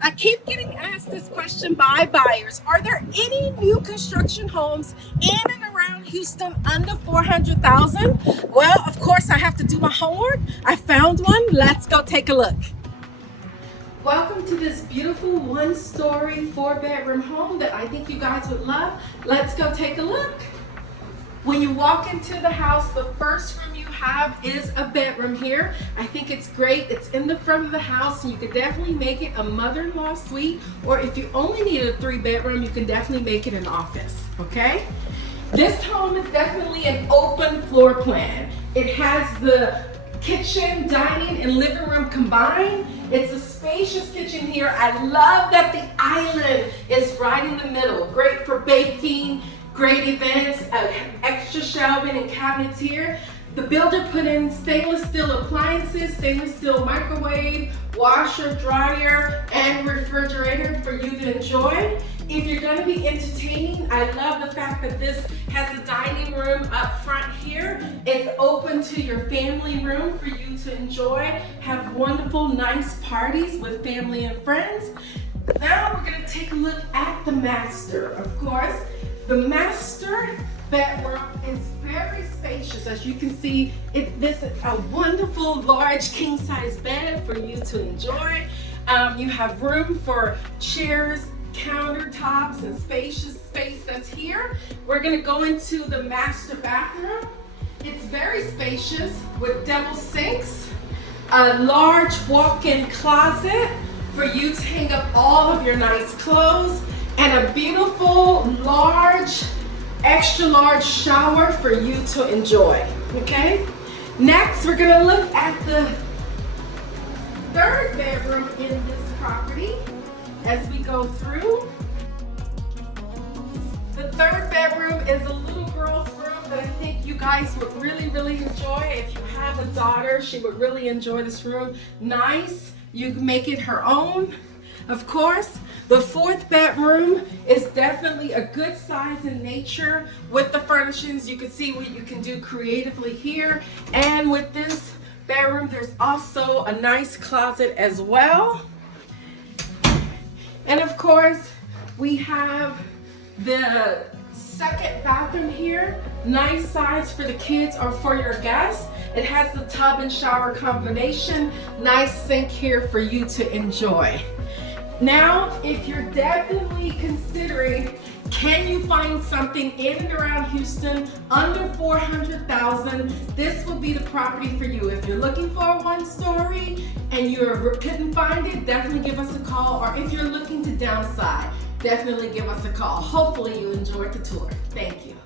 I keep getting asked this question by buyers. Are there any new construction homes in and around Houston under 400,000? Well, of course, I have to do my homework. I found one. Let's go take a look. Welcome to this beautiful one-story, four-bedroom home that I think you guys would love. Let's go take a look. When you walk into the house, the first room you have is a bedroom here. I think it's great. It's in the front of the house, and you could definitely make it a mother-in-law suite, or if you only need a three-bedroom, you can definitely make it an office, okay? This home is definitely an open floor plan. It has the kitchen, dining, and living room combined. It's a spacious kitchen here. I love that the island is right in the middle. Great for baking, great events, extra shelving and cabinets here. The builder put in stainless steel appliances, stainless steel microwave, washer, dryer, and refrigerator for you to enjoy. If you're going to be entertaining, I love the fact that this has a dining room up front here. It's open to your family room for you to enjoy, have wonderful, nice parties with family and friends. Now we're going to take a look at the master, of course. The master bedroom is very spacious. As you can see, this is a wonderful large king-size bed for you to enjoy. You have room for chairs, countertops, and spacious space that's here. We're going to go into the master bathroom. It's very spacious with double sinks, a large walk-in closet for you to hang up all of your nice clothes, and a beautiful, large, extra large shower for you to enjoy, okay? Next, we're gonna look at the third bedroom in this property as we go through. The third bedroom is a little girl's room that I think you guys would really, really enjoy. If you have a daughter, she would really enjoy this room. Nice, you can make it her own, of course. The fourth bedroom is definitely a good size in nature with the furnishings. You can see what you can do creatively here. And with this bedroom, there's also a nice closet as well. And of course, we have the second bathroom here. Nice size for the kids or for your guests. It has the tub and shower combination. Nice sink here for you to enjoy. Now, if you're definitely considering, can you find something in and around Houston under 400,000? This will be the property for you. If you're looking for a one-story and you couldn't find it, definitely give us a call. Or if you're looking to downsize, definitely give us a call. Hopefully you enjoyed the tour. Thank you.